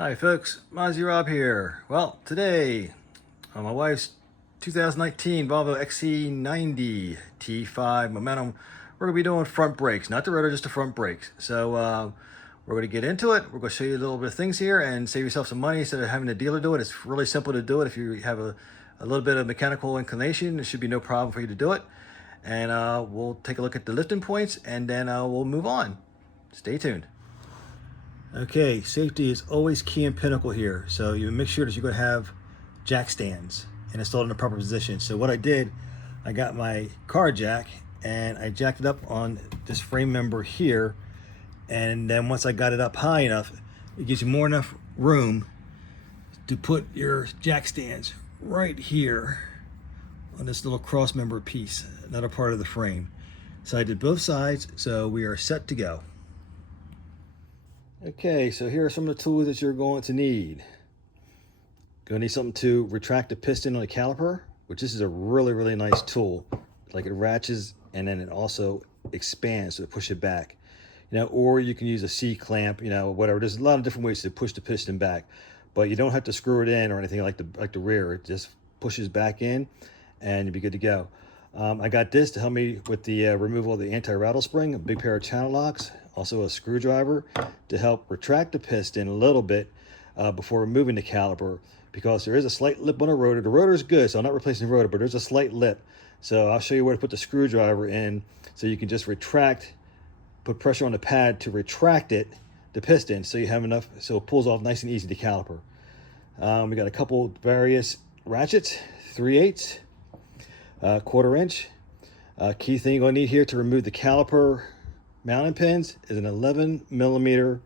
Hi folks, Mozzie Rob here. Well, today on my wife's 2019 Volvo XC90 T5 Momentum, we're going to be doing front brakes, not the rotor, just the front brakes. So we're going to get into it. We're going to show you a little bit of things here and save yourself some money instead of having a dealer do it. It's really simple to do it. If you have a little bit of mechanical inclination, it should be no problem for you to do it. And we'll take a look at the lifting points and then we'll move on. Stay tuned. Okay, safety is always key and pinnacle here. So you make sure that you're going to have jack stands and installed in the proper position. So what I did, I got my car jack and I jacked it up on this frame member here. And then once I got it up high enough, it gives you more enough room to put your jack stands right here on this little cross member piece, another part of the frame. So I did both sides, so we are set to go. Okay, so here are some of the tools that you're going to need. Going to need something to retract the piston on the caliper, which this is a really nice tool. Like it ratchets and then it also expands to push it back. Or you can use a C clamp, whatever. There's a lot of different ways to push the piston back, but you don't have to screw it in or anything like the rear. It just pushes back in and you'll be good to go. I got this to help me with the removal of the anti-rattle spring, a big pair of channel locks, also a screwdriver to help retract the piston a little bit before removing the caliper, because there is a slight lip on the rotor. The rotor is good, so I'm not replacing the rotor, but there's a slight lip. So I'll show you where to put the screwdriver in so you can just retract, put pressure on the pad to retract it, the piston, so you have enough, so it pulls off nice and easy, the caliper. We got a couple various ratchets, 3/8, 1/4 inch. Key thing you're going to need here to remove the caliper mounting pins is an 11 millimeter,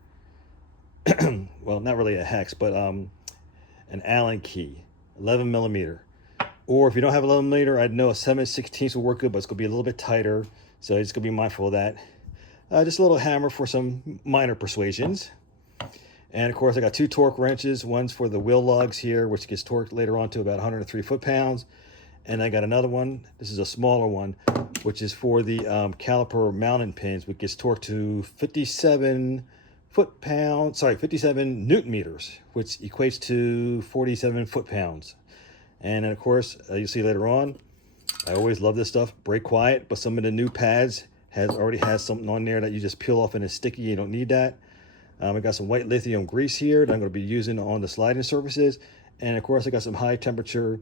well, not really a hex, but an Allen key, 11 millimeter. Or if you don't have 11 millimeter, I'd know a 7/16 will work good, but it's going to be a little bit tighter, so just going to be mindful of that. Just a little hammer for some minor persuasions. And of course, I got 2 torque wrenches. One's for the wheel lugs here, which gets torqued later on to about 103 foot-pounds. And I got another one, this is a smaller one, which is for the caliper mounting pins, which gets torqued to 57 Newton meters, which equates to 47 foot-pounds. And then of course, you'll see later on, I always love this stuff, brake quiet, but some of the new pads already has something on there that you just peel off and it's sticky, you don't need that. I got some white lithium grease here that I'm going to be using on the sliding surfaces. And of course, I got some high temperature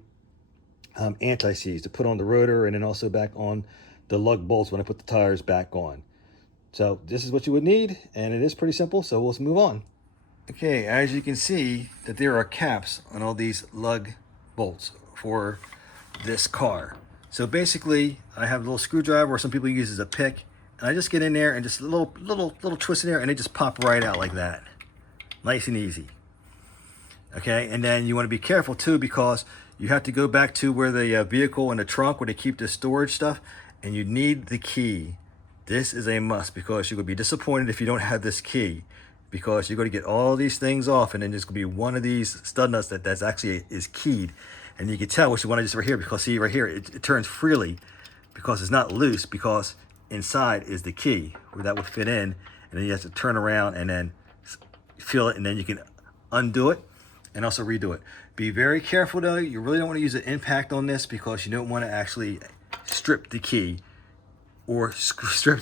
anti-seize to put on the rotor and then also back on the lug bolts when I put the tires back on. So this is what you would need, and it is pretty simple, so let's move on. Okay, as you can see that there are caps on all these lug bolts for this car. So basically I have a little screwdriver, or some people use as a pick, and I just get in there and just a little twist in there and they just pop right out like that. Nice and easy. Okay, and then you want to be careful too, because you have to go back to where the vehicle and the trunk where they keep the storage stuff, and you need the key. This is a must, because you're going to be disappointed if you don't have this key, because you're going to get all these things off and then there's going to be one of these stud nuts that's actually is keyed, and you can tell which one is right here, because see right here it turns freely because it's not loose, because inside is the key where that would fit in, and then you have to turn around and then feel it, and then you can undo it and also redo it. Be very careful though, you really don't want to use an impact on this, because you don't want to actually strip the key or strip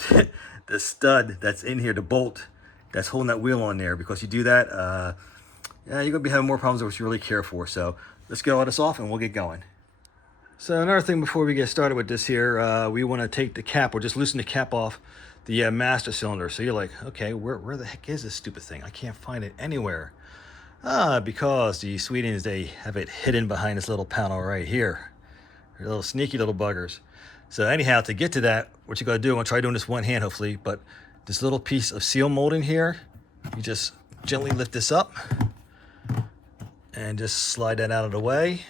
the stud that's in here, the bolt that's holding that wheel on there, because you do that, yeah, you're going to be having more problems than what you really care for. So let's get all this off and we'll get going. So another thing before we get started with this here, we want to take the cap, or just loosen the cap off the master cylinder. So you're like, okay, where the heck is this stupid thing? I can't find it anywhere. Because the Swedes, they have it hidden behind this little panel right here. They're little sneaky little buggers. So anyhow, to get to that, what you got to do, I'm going to try doing this one hand hopefully, but this little piece of seal molding here, you just gently lift this up and just slide that out of the way.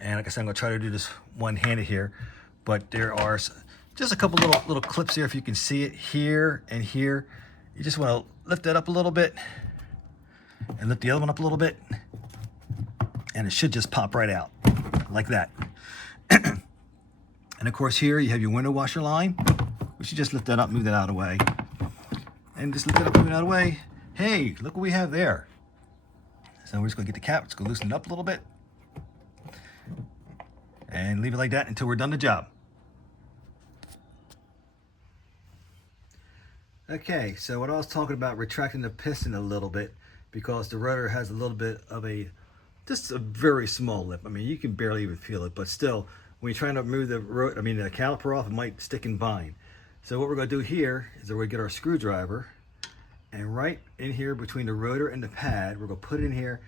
And like I said, I'm going to try to do this one-handed here, but there are just a couple little clips here, if you can see it here and here. You just want to lift that up a little bit and lift the other one up a little bit, and it should just pop right out like that. And of course here you have your window washer line, which you just lift that up, move that out of the way, and just lift it up, move it out of the way. Hey, look what we have there. So we're just gonna get the cap, it's gonna loosen it up a little bit. And leave it like that until we're done the job. Okay, so what I was talking about, retracting the piston a little bit, because the rotor has a little bit of just a very small lip. I mean, you can barely even feel it, but still, when you're trying to move the caliper off, it might stick and bind. So what we're gonna do here is we're gonna get our screwdriver, and right in here between the rotor and the pad, we're gonna put it in here,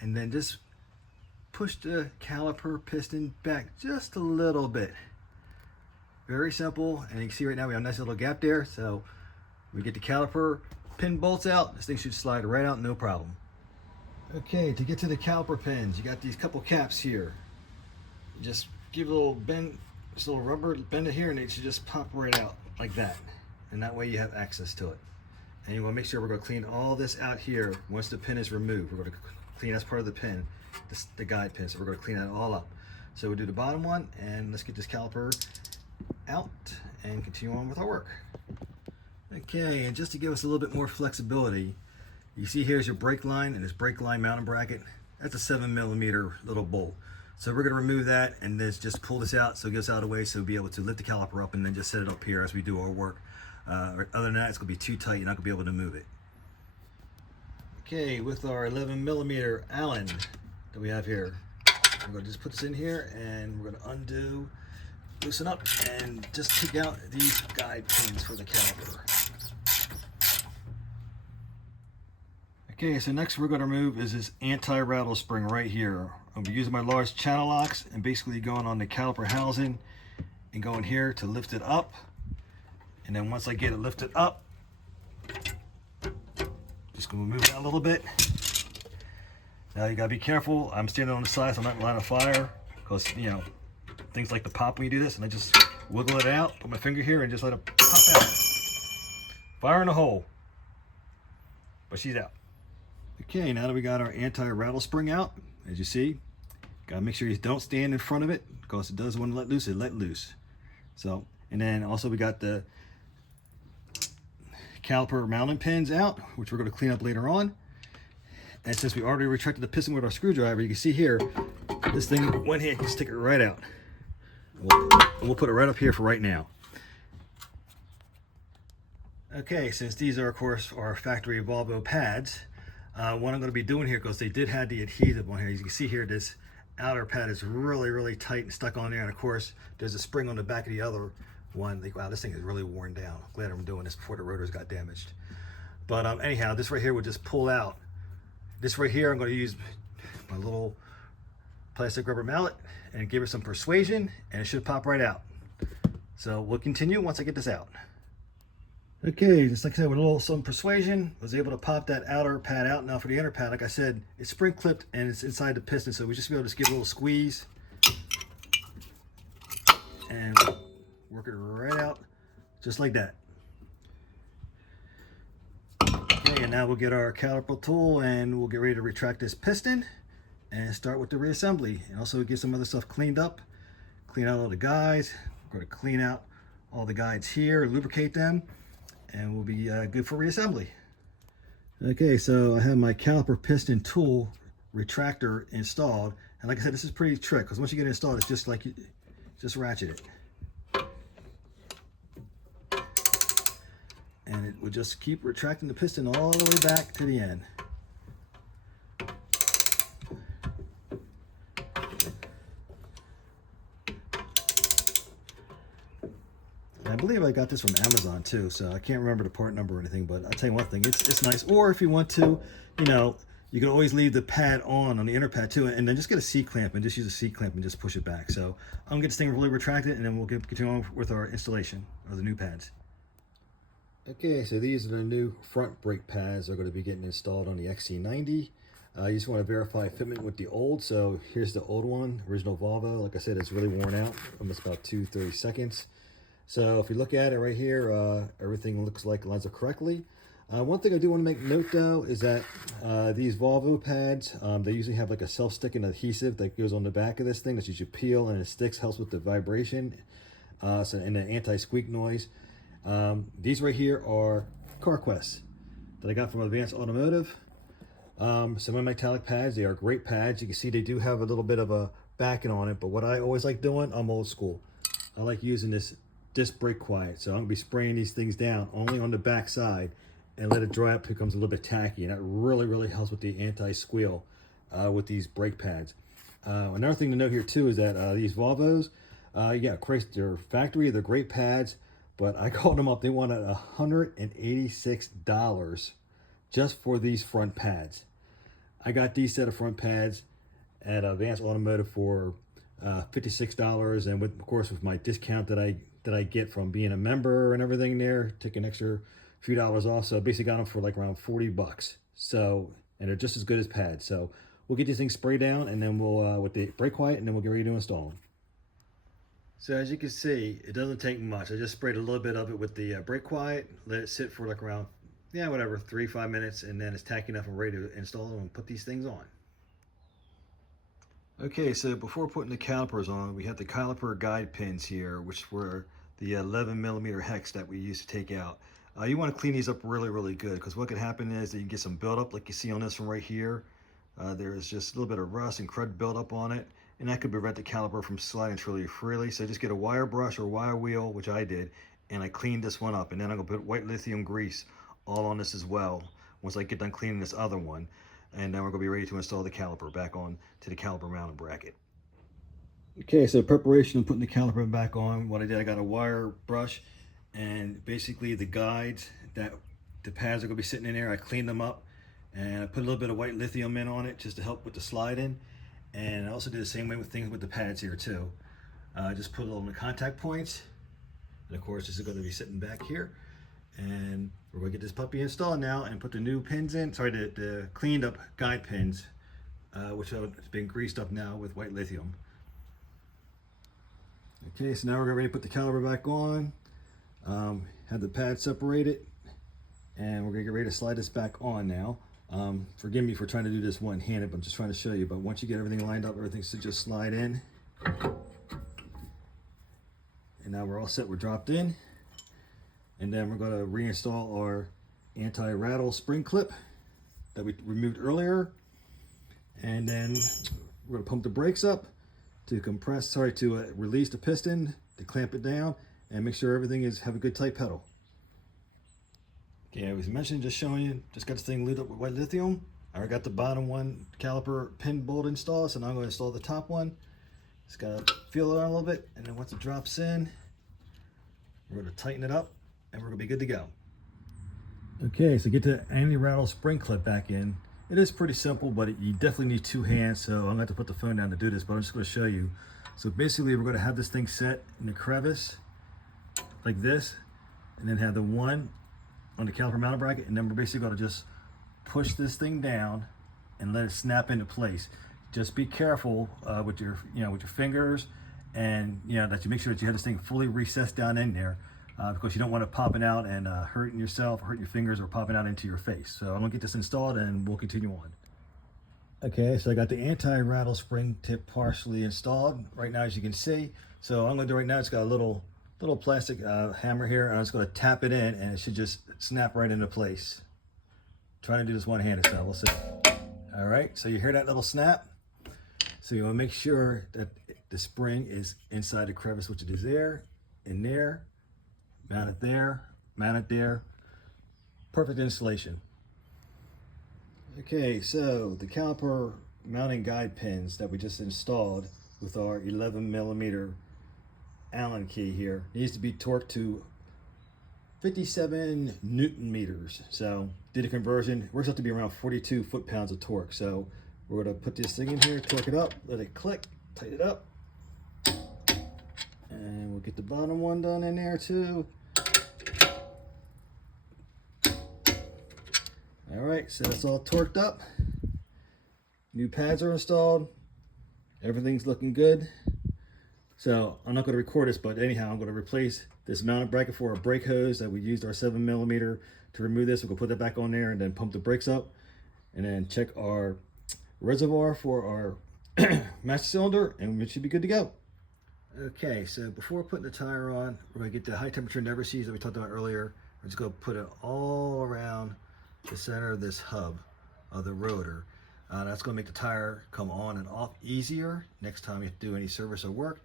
and then just push the caliper piston back just a little bit. Very simple, and you can see right now we have a nice little gap there, so we get the caliper pin bolts out, this thing should slide right out, no problem. Okay, to get to the caliper pins, you got these couple caps here. You just give a little bend, this little rubber, bend it here, and it should just pop right out like that. And that way you have access to it. And you want to make sure we're going to clean all this out here once the pin is removed. We're going to clean that's part of the pin, the guide pin, so we're going to clean that all up. So we'll do the bottom one, and let's get this caliper out and continue on with our work. Okay, and just to give us a little bit more flexibility, you see here's your brake line and this brake line mounting bracket. That's a 7mm little bolt. So we're going to remove that and then just pull this out so it gets out of the way, so we'll be able to lift the caliper up and then just set it up here as we do our work. Other than that, it's going to be too tight, you're not going to be able to move it. Okay, with our 11mm Allen that we have here, we're going to just put this in here and we're going to undo, loosen up, and just take out these guide pins for the caliper. Okay, so next we're going to remove is this anti-rattle spring right here. I'll be using my large channel locks and basically going on the caliper housing and going here to lift it up. And then once I get it lifted up, just going to move it out a little bit. Now you got to be careful. I'm standing on the side so I'm not in line of fire, because you know, things like to pop when you do this, and I just wiggle it out, put my finger here and just let it pop out. Fire in the hole. But she's out. Okay, now that we got our anti-rattle spring out, as you see, gotta make sure you don't stand in front of it, because it does want to let loose, it let loose. So, and then also we got the caliper mounting pins out, which we're going to clean up later on. And since we already retracted the piston with our screwdriver, you can see here, this thing, one hand can stick it right out. We'll put it right up here for right now. Okay, since these are of course our factory Volvo pads, what I'm going to be doing here, because they did have the adhesive on here, as you can see here, this outer pad is really tight and stuck on there, and of course there's a spring on the back of the other one. Like, wow, this thing is really worn down. Glad I'm doing this before the rotors got damaged. But anyhow, this right here will just pull out. This right here, I'm going to use my little plastic rubber mallet and give it some persuasion, and it should pop right out. So we'll continue once I get this out. Okay, just like I said, with a little some persuasion, I was able to pop that outer pad out. Now for the inner pad, like I said, it's spring clipped and it's inside the piston, so we just be able to just give it a little squeeze and work it right out, just like that. Okay, and now we'll get our caliper tool and we'll get ready to retract this piston and start with the reassembly, and also get some other stuff cleaned up, clean out all the guides. We're going to clean out all the guides here, lubricate them, and we'll be good for reassembly. Okay, so I have my caliper piston tool retractor installed, and like I said, this is pretty trick, because once you get it installed, it's just like just ratchet it, and it will just keep retracting the piston all the way back to the end. I believe I got this from Amazon too, so I can't remember the part number or anything, but I'll tell you one thing, it's nice. Or if you want to, you know, you can always leave the pad on the inner pad too, and then just get a C-clamp and just use a C-clamp and just push it back. So I'm gonna get this thing really retracted, and then we'll continue on with our installation of the new pads. Okay, so these are the new front brake pads that are going to be getting installed on the XC90. You just want to verify fitment with the old. So here's the old one, original Volvo. Like I said, it's really worn out, almost about 2-3 seconds. So if you look at it right here, everything looks like it lines up correctly. One thing I do want to make note though is that these Volvo pads, they usually have like a self-sticking adhesive that goes on the back of this thing that you should peel, and it sticks, helps with the vibration and the anti-squeak noise. These right here are CarQuest that I got from Advanced Automotive. Semi-metallic pads. They are great pads. You can see they do have a little bit of a backing on it, but what I always like doing, I'm old school. I like using this disc brake quiet. So I'm gonna be spraying these things down only on the back side and let it dry up. It becomes a little bit tacky, and that really helps with the anti-squeal with these brake pads. Another thing to note here too is that these Volvos, yeah, they're factory, they're great pads, but I called them up. They wanted $186 just for these front pads. I got these set of front pads at Advanced Automotive for $56, and of course with my discount that I get from being a member and everything there, take an extra few dollars off. So I basically got them for like around 40 bucks. So, and they're just as good as pads. So we'll get these things sprayed down, and then we'll with the brake quiet, and then we'll get ready to install them. So as you can see, it doesn't take much. I just sprayed a little bit of it with the brake quiet, let it sit for like around, yeah, whatever, 3-5 minutes, and then it's tacky enough and ready to install them and put these things on. Okay, so before putting the calipers on, we have the caliper guide pins here, which were the 11mm hex that we used to take out. You want to clean these up really good, because what could happen is that you can get some buildup, like you see on this one right here. There's just a little bit of rust and crud buildup on it, and that could prevent the caliper from sliding truly freely. So just get a wire brush or wire wheel, which I did, and I cleaned this one up. And then I'm gonna put white lithium grease all on this as well once I get done cleaning this other one. And then we're gonna be ready to install the caliper back on to the caliper mounting bracket. Okay, so preparation of putting the caliper back on, what I did, I got a wire brush, and basically the guides that the pads are gonna be sitting in there, I cleaned them up, and I put a little bit of white lithium in on it just to help with the sliding. And I also did the same way with things with the pads here too. Just put it on the contact points, and of course this is going to be sitting back here, and we're going to get this puppy installed now and put the new pins in, sorry, the cleaned up guide pins, which have been greased up now with white lithium. Okay, so now we're ready to put the caliper back on. Have the pads separated, and we're going to get ready to slide this back on now. Forgive me for trying to do this one-handed, but I'm just trying to show you. But once you get everything lined up, everything should just slide in. And now we're all set, we're dropped in. And then we're going to reinstall our anti-rattle spring clip that we removed earlier. And then we're going to pump the brakes up to release the piston, to clamp it down, and make sure everything have a good tight pedal. Okay, I was mentioning, just showing you, just got this thing lit up with white lithium. I already got the bottom one caliper pin bolt installed, so now I'm going to install the top one. Just got to feel it on a little bit, and then once it drops in, we're going to tighten it up, and we're going to be good to go. Okay, so get the anti-rattle spring clip back in. It is pretty simple, but you definitely need two hands, so I'm going to have to put the phone down to do this, but I'm just going to show you. So basically, we're going to have this thing set in the crevice, like this, and then have the one on the caliper mounting bracket, and then we're basically going to just push this thing down and let it snap into place. Just be careful with your fingers, and that you make sure that you have this thing fully recessed down in there, because you don't want it popping out and hurting yourself, or hurting your fingers, or popping out into your face. So I'm gonna get this installed, and we'll continue on. Okay, so I got the anti-rattle spring tip partially installed right now, as you can see. So I'm gonna do right now, it's got a little plastic hammer here, and I'm just going to tap it in, and it should just snap right into place. Trying to do this one-handed, so we'll see. All right, so you hear that little snap? So you want to make sure that the spring is inside the crevice, which it is there, in there, mount it there. Perfect installation. Okay, so the caliper mounting guide pins that we just installed with our 11mm Allen key here needs to be torqued to 57 Newton meters. So did a conversion, it works out to be around 42 foot-pounds of torque. So we're going to put this thing in here, torque it up, let it click, tighten it up, and we'll get the bottom one done in there too. All right, so it's all torqued up. New pads are installed. Everything's looking good. So I'm not going to record this, but anyhow, I'm going to replace this mounting bracket for our brake hose that we used our 7mm to remove this. We're going to put that back on there, and then pump the brakes up, and then check our reservoir for our master cylinder, and we should be good to go. Okay, so before putting the tire on, we're going to get the high temperature never sees that we talked about earlier. We're just going to put it all around the center of this hub. of the rotor. That's going to make the tire come on and off easier next time you do any service or work.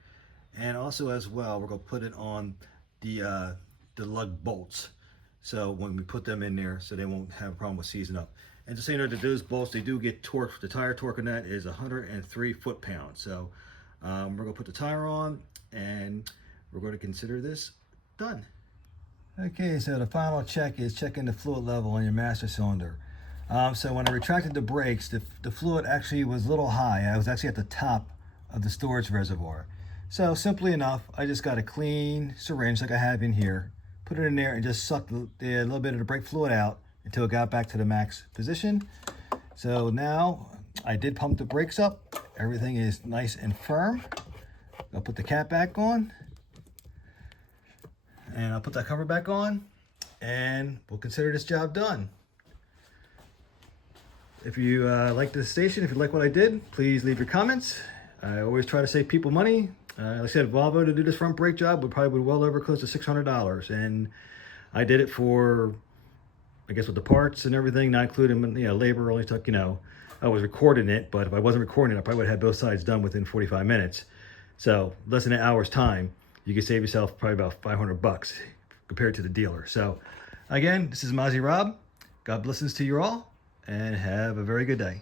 And also as well, we're going to put it on the lug bolts. So when we put them in there, so they won't have a problem with seizing up. And just so you know that those bolts, they do get torque. The tire torque on that is 103 foot-pounds. So we're going to put the tire on and we're going to consider this done. Okay, so the final check is checking the fluid level on your master cylinder. So when I retracted the brakes, the fluid actually was a little high. I was actually at the top of the storage reservoir. So simply enough, I just got a clean syringe like I have in here, put it in there and just sucked a little bit of the brake fluid out until it got back to the max position. So now I did pump the brakes up. Everything is nice and firm. I'll put the cap back on. And I'll put that cover back on. And we'll consider this job done. If you like this station, if you like what I did, please leave your comments. I always try to save people money. Like I said, Volvo to do this front brake job would probably be well over close to $600. And I did it for, I guess with the parts and everything, not including, labor only took, I was recording it, but if I wasn't recording it, I probably would have both sides done within 45 minutes. So less than an hour's time, you could save yourself probably about $500 compared to the dealer. So again, this is Mozzie Rob. God blessings to you all and have a very good day.